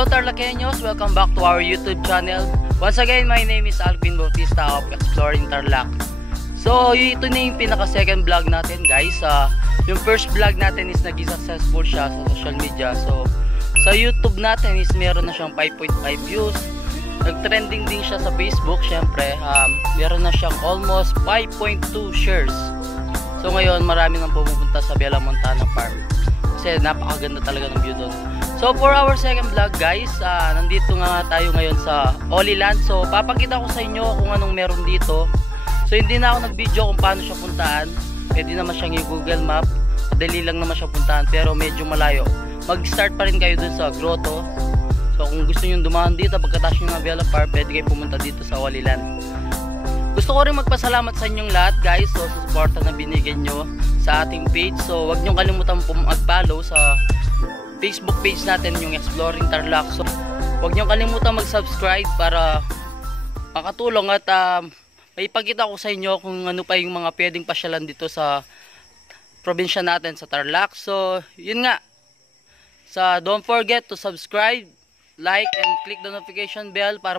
Hello Tarlaqueños, welcome back to our YouTube channel. Once again, my name is Alvin Bautista of Exploring Tarlac. So, ito na yung pinaka second vlog natin guys. Yung first vlog natin is naging successful siya sa social media. So, sa YouTube natin is meron na siyang 5.5 views. Nag-trending din siya sa Facebook, syempre. Meron na siyang almost 5.2 shares. So, ngayon marami nang pumupunta sa Bella Montana Farm. Kasi napakaganda talaga ng view doon. So for our second vlog guys, nandito nga tayo ngayon sa Holy Land. So papakita ko sa inyo kung anong meron dito. So hindi na ako nag-video kung paano siya puntahan. Pwede naman siyang i-Google Map. Madali lang naman siya puntahan pero medyo malayo. Mag-start pa rin kayo dun sa grotto. So kung gusto niyo dumaan dito pagkatapos nyo ng Bella Farm, pwede kayo pumunta dito sa Holy Land. Gusto ko rin magpasalamat sa inyong lahat guys. So sa suporta na binigyan nyo sa ating page. So wag nyo kalimutan po mag-follow sa Facebook page natin, yung Exploring Tarlac. So wag nyo kalimutan mag-subscribe para makatulong at maipakita ko sa inyo kung ano pa yung mga pwedeng pasyalan dito sa probinsya natin sa Tarlac. So yun nga, don't forget to subscribe, like and click the notification bell para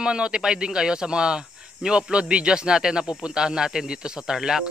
ma-notify din kayo sa mga new upload videos natin na pupuntahan natin dito sa Tarlac.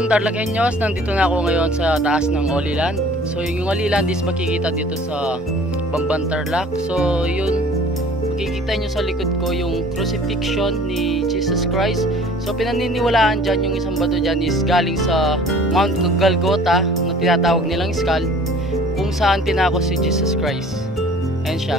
yun, Tarlaqueños, nandito na ako ngayon sa taas ng Holy Land. So yung Holy Land is makikita dito sa Bamban, Tarlac. So yun, makikita nyo sa likod ko yung crucifixion ni Jesus Christ. So pinaniniwalaan dyan, yung isang bato dyan is galing sa Mt.Galghota, na tinatawag nilang skull, kung saan pinako si Jesus Christ. Ayan siya.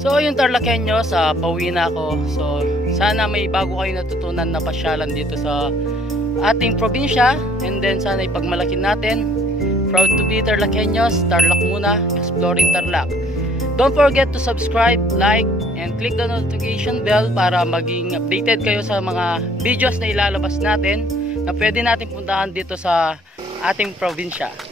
So yung Tarlaqueños, pauwi na ako. So sana may bago kayo natutunan na pasyalan dito sa ating probinsya. And then sana ipagmalakin natin. Proud to be Tarlaqueños. Tarlac muna, exploring Tarlac. Don't forget to subscribe, like, and click the notification bell para maging updated kayo sa mga videos na ilalabas natin na pwede natin puntahan dito sa ating probinsya.